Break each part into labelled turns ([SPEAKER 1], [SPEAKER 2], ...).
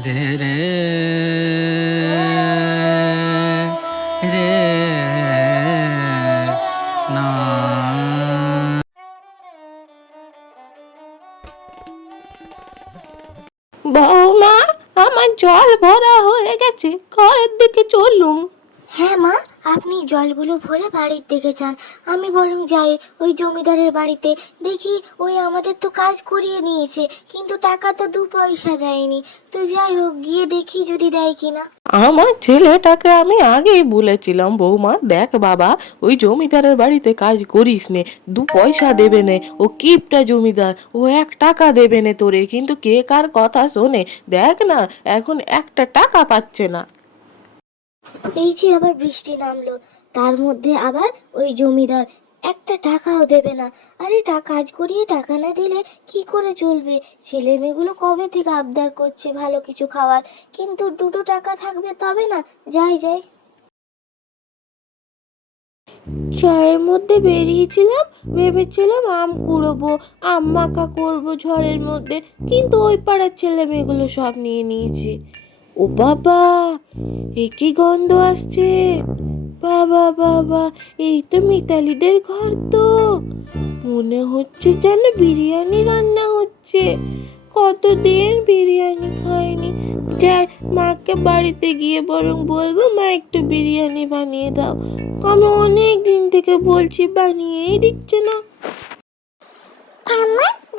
[SPEAKER 1] ধীরে রে না।
[SPEAKER 2] বৌমা আমার জল ভরা হয়ে গেছে ঘরের দিকে চলুম
[SPEAKER 3] হ্যাঁ মা আপনি জলগুলো ভরে বাড়ির দিকে যান। আমি বরং যাই ওই জমিদারের বাড়িতে। দেখি ওই আমাদের তো কাজ করিয়ে নিয়েছে, কিন্তু টাকা তো দু পয়সা দেয়নি। তো যাই হোক, গিয়ে দেখি যদি দেয় কিনা।
[SPEAKER 2] আমার ছেলেটাকে আমি আগেই বলেছিলাম, বৌমা, দেখ বাবা, ওই জমিদারের বাড়িতে কাজ করিস নে। দু পয়সা দেবে নে, ও কিপটা জমিদার, ও এক টাকা দেবে নে তোরে, কিন্তু কে কার কথা শোনে? দেখ না, এখন একটা টাকা পাচ্ছে না।
[SPEAKER 3] এই যে আবার বৃষ্টি নামলো, তার মধ্যে আবার ওই জমিদার একটা টাকাও দেবে না। আরে টা কাজ করিয়ে টাকা না দিলে কি করে চলবে? ছেলে মেয়েগুলো কবে থেকে আবদার করছে ভালো কিছু খাওয়ার? কিন্তু দুটো টাকা থাকবে তবে না, যাই যাই।
[SPEAKER 2] চায়ের মধ্যে বেরিয়েছিলাম, ভেবেছিলাম আম কুড়োবো, আম মাখা করব ঝড়ের মধ্যে, কিন্তু ওই পাড়ার ছেলে মেয়েগুলো সব নিয়ে নিয়েছে। ও বাবা, এ কি গন্ধ আসছে? বাবা বাবা, এই তো মিতালিদের ঘর তো। মনে হচ্ছে যেন বিরিয়ানি রান্না হচ্ছে। কতদিন বিরিয়ানি খাইনি। যাই, মাকে বাড়িতে গিয়ে বরং বলব, মা একটু বিরিয়ানি বানিয়ে দাও। আমি অনেক দিন থেকে বলছি, বানিয়েই দিচ্ছে না।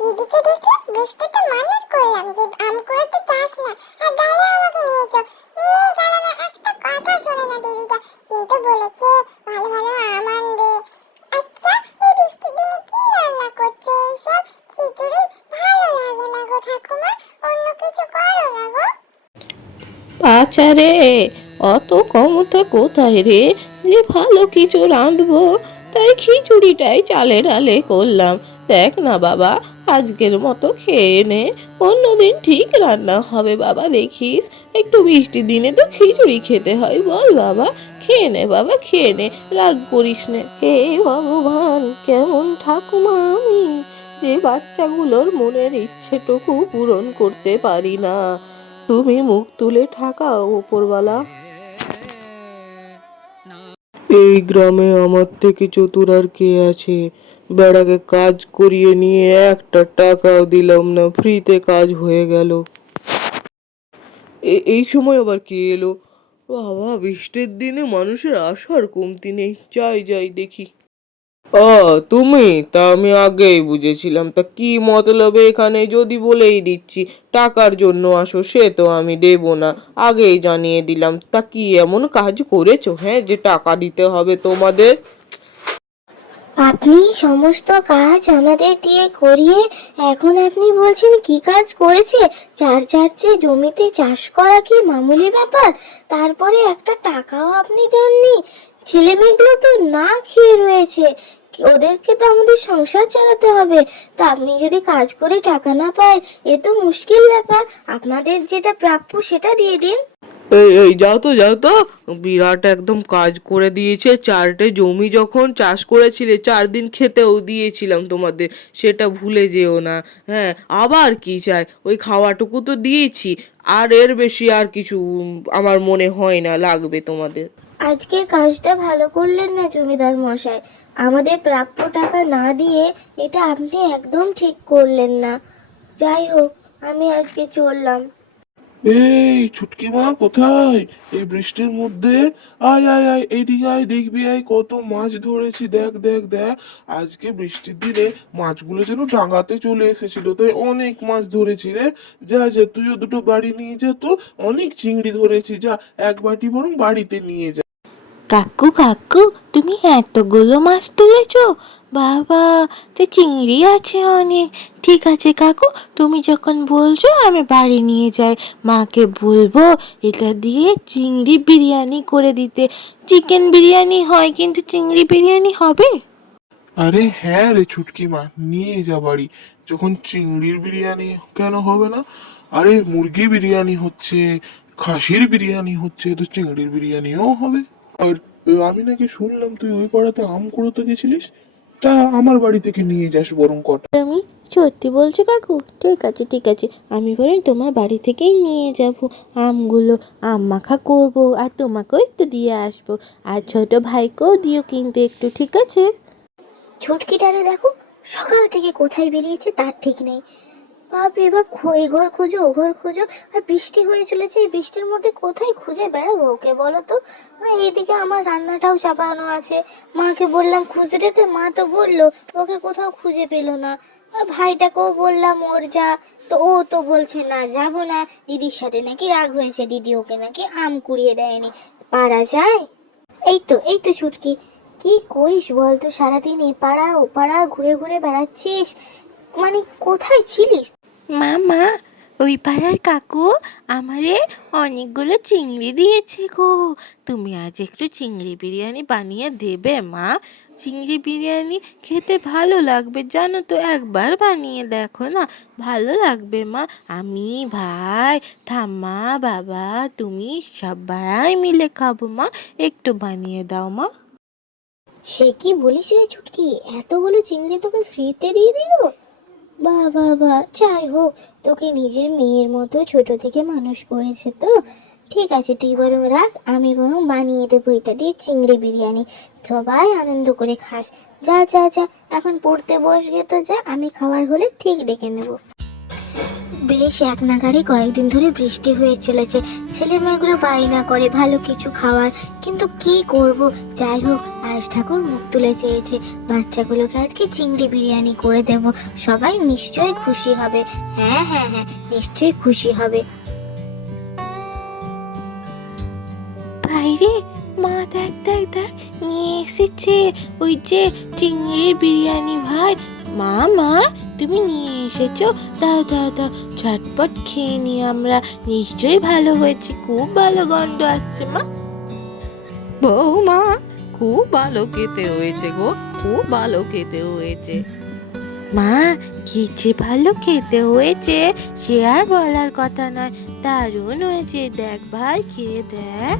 [SPEAKER 4] দিদিকে দেখে বৃষ্টিতে মানত করলাম যে আম কুড়োতে চাস না। আর দাঁড়িয়ে আমাকে নিয়েছো নিয়ে গেল না একটা কথা শোনে না কিন্তু বলেছে ভালো ভালো আম আনবে। আচ্ছা এই বৃষ্টির দিনে কি রান্না করছ এইসব? খিচুড়ি ভালো লাগে না গো ঠাকুমা। অন্য কিছু করো না গো।
[SPEAKER 2] আচ্ছা রে অত ক্ষমতা কোথায় রে? যে ভালো কিছু রাঁধবো, তাই খিচুড়িটাই চালে ডালে করলাম। দেখ না বাবা, আজকের মতো খেয়ে নে। অন্যদিন ঠিক রান্না হবে বাবা, দেখিস? একটু বৃষ্টির দিনে তো খিচুড়ি খেতে হয়, বল বাবা। খেয়ে নে বাবা, খেয়ে নে, রাগ করিস নে। হে ভগবান, কেমন ঠাকুমা আমি, যে বাচ্চাগুলোর মনের ইচ্ছেটুকু পূরণ করতে পারি না। তুমি মুখ তুলে ঠাকাও ওপরওয়ালা। এই গ্রামে আমার থেকে চতুর আর কে আছে? বেড়াকে কাজ করিয়ে নিয়ে একটা টাকাও দিলাম না, ফ্রিতে কাজ হয়ে গেল। এই সময় আবার কে এলো? বাবা, বৃষ্টির দিনে মানুষের আসার কমতি নেই। যাই যাই, দেখি। ও তুমি? তা আমি আগেই বুঝেছিলাম। তা কি মতলবে এখানে? যদি বলেই দিচ্ছি, টাকার জন্য আসো, সে তো আমি দেব না। আগেই জানিয়ে দিলাম। তা কি এমন কাজ করেছ? হ্যাঁ যে টাকা দিতে হবে তোমাদের?
[SPEAKER 3] আপনি সমস্ত কাজ আমাদের দিয়ে করিয়ে এখন আপনি বলছেন কি কাজ করেছে? চার চারচে জমিতে চাষ করা কি মামুলি ব্যাপার? তারপরে একটা টাকাও আপনি দেননি। ছেলে মেয়েগুলো তো না খেয়ে রয়েছে। ওদেরকে তো আমাদের সংসার চালাতে হবে। তা আপনি যদি কাজ করে টাকা না পায়, এ তো মুশকিল ব্যাপার। আপনাদের যেটা প্রাপ্য সেটা দিয়ে দিন।
[SPEAKER 2] এই এই, যাও তো যাও তো। বিরাট একদম কাজ করে দিয়েছে। চারটে জমি যখন চাষ করেছিলে, চার দিন খেতেও দিয়েছিলাম তোমাদের। সেটা ভুলে যেও না। হ্যাঁ আবার কি চাই? ওই খাওয়াটুকু তো দিয়েছি। আর এর বেশি আর কিছু আমার মনে হয় না, লাগবে তোমাদের।
[SPEAKER 3] আজকের কাজটা ভালো করলেন না জমিদার মশাই। আমাদের প্রাপ্য টাকা না দিয়ে এটা আপনি একদম ঠিক করলেন না। যাই হোক, আমি আজকে চললাম।
[SPEAKER 5] এই ছুটকি মা, কোথায়? এই বৃষ্টির মধ্যে? আয় আয় আয়, এইদিকে আয়, দেখবি আয়, কত মাছ ধরেছি, দেখ দেখ দেখ। আজকে বৃষ্টির দিনে মাছগুলো যেন ডাঙাতে চলে এসেছিল, তাই অনেক মাছ ধরেছি রে। যা যা, তুইও দুটো বাড়ি নিয়ে যা তো, অনেক চিংড়ি ধরেছি, যা, এক বাটি বরং বাড়িতে নিয়ে যা।
[SPEAKER 2] কাকু কাকু, তুমি এতগুলো মাছ তুলেছো? বাবা, তো চিংড়ি আছে অনেক। ঠিক আছে কাকু, তুমি যখন বলছো আমি বাড়ি নিয়ে যাই। মাকে বলব এটা দিয়ে চিংড়ি বিরিয়ানি করে দিতে। চিকেন বিরিয়ানি হয়, কিন্তু চিংড়ি বিরিয়ানি হবে?
[SPEAKER 5] আরে হ্যাঁ রে ছুটকি মা, নিয়ে যা বাড়ি। যখন চিংড়ির বিরিয়ানি কেন হবে না? আরে মুরগি বিরিয়ানি হচ্ছে, খাসির বিরিয়ানি হচ্ছে, তো চিংড়ির বিরিয়ানিও হবে। আর আমি নাকি শুনলাম তুই ওই পাড়াতে আম কুড়োতে গেছিলিস? তা আমার বাড়ি থেকে নিয়ে যাস বরং কটা?
[SPEAKER 3] আমি
[SPEAKER 2] সত্যি বলছো কাকু? ঠিক আছে ঠিক আছে। আমি বরং তোমার বাড়ি থেকেই নিয়ে যাব। আমগুলো আম মাখা করব আর তোমাকেও একটু দিয়ে আসব। আর ছোট ভাইকেও দিও কিন্তু একটু ঠিক আছে?
[SPEAKER 3] ছুটকিটারে দেখো সকাল থেকে কোথায় বেরিয়েছে তার ঠিক নেই। বাপ, খো- এ ঘর খোঁজো, ও ঘর খোঁজো। আর বৃষ্টি হয়ে চলেছে, এই বৃষ্টির মধ্যে কোথায় খুঁজে বেড়াবো ওকে বলো তো? এইদিকে আমার রান্নাটাও চাপানো আছে। মাকে বললাম, খুঁজতে দিতে মা তো বলল, ওকে কোথাও খুঁজে পেল না। ভাইটাকেও বললাম, ওর যা। তো ও তো বলছে, না, যাব না। দিদির সাথে নাকি রাগ হয়েছে, দিদি ওকে নাকি আম কুড়িয়ে দেয়নি। পারা যায়? এই তো এই তো ছুটকি। কি করিস বল তো, সারাদিন এ পাড়া ও পাড়া ঘুরে ঘুরে বেড়াচ্ছিস? মানে কোথায় ছিলিস
[SPEAKER 2] মা মা ওই পাড়ার কাকু আমারে অনেকগুলো চিংড়ি দিয়েছে গো। তুমি আজ একটু চিংড়ি বিরিয়ানি বানিয়ে দেবে মা। চিংড়ি বিরিয়ানি খেতে ভালো লাগবে, জানো তো একবার বানিয়ে দেখো না। ভালো লাগবে মা। আমি, ভাই, ঠাম্মা, বাবা, তুমি সবাই মিলে খাব মা। একটু বানিয়ে দাও মা।
[SPEAKER 3] সে কি বলিস রে ছুটকি এতগুলো চিংড়ি তোকে ফ্রিতে দিয়ে দিল? বা বা বা যাই হোক, তোকে নিজের মেয়ের মতো ছোট থেকে মানুষ করেছে তো। ঠিক আছে, তুই বরং রাখ, আমি বরং বানিয়ে দেবো এটা দিয়ে চিংড়ি বিরিয়ানি। সবাই আনন্দ করে খাস। যা যা যা, এখন পড়তে বস গে তো যা, আমি খাবার হলে ঠিক ডেকে নেব। বেশ এক নাগারে কয়েকদিন ধরে বৃষ্টি হয়ে চলেছে। ছেলেমেয়েগুলো বায়না করে ভালো কিছু খাওয়ার, কিন্তু কি করব? যাই হোক, আজ ঠাকুর মুখ তুলে চেয়েছে। বাচ্চাগুলোকে আজকে চিংড়ি বিরিয়ানি করে দেব। সবাই নিশ্চয়ই খুশি হবে। হ্যাঁ হ্যাঁ হ্যাঁ নিশ্চয়ই খুশি হবে।
[SPEAKER 2] বাইরে মা দেখ দেখ দেখ, নিয়ে এসেছে ওই যে চিংড়ির বিরিয়ানি ভাই। মা মা তুমি নিয়ে এসেছ? দাও দাও দাও। ঝটপট খেয়ে নি আমরা। নিশ্চয়ই ভালো হয়েছে। খুব ভালো গন্ধ আসছে মা।
[SPEAKER 1] বৌমা খুব ভালো খেতে হয়েছে গো। খুব ভালো খেতে হয়েছে।
[SPEAKER 2] মা কি যে ভালো খেতে হয়েছে। সে আর বলার কথা নয়। দারুণ হয়েছে। দেখ ভাই খেয়ে দেখ।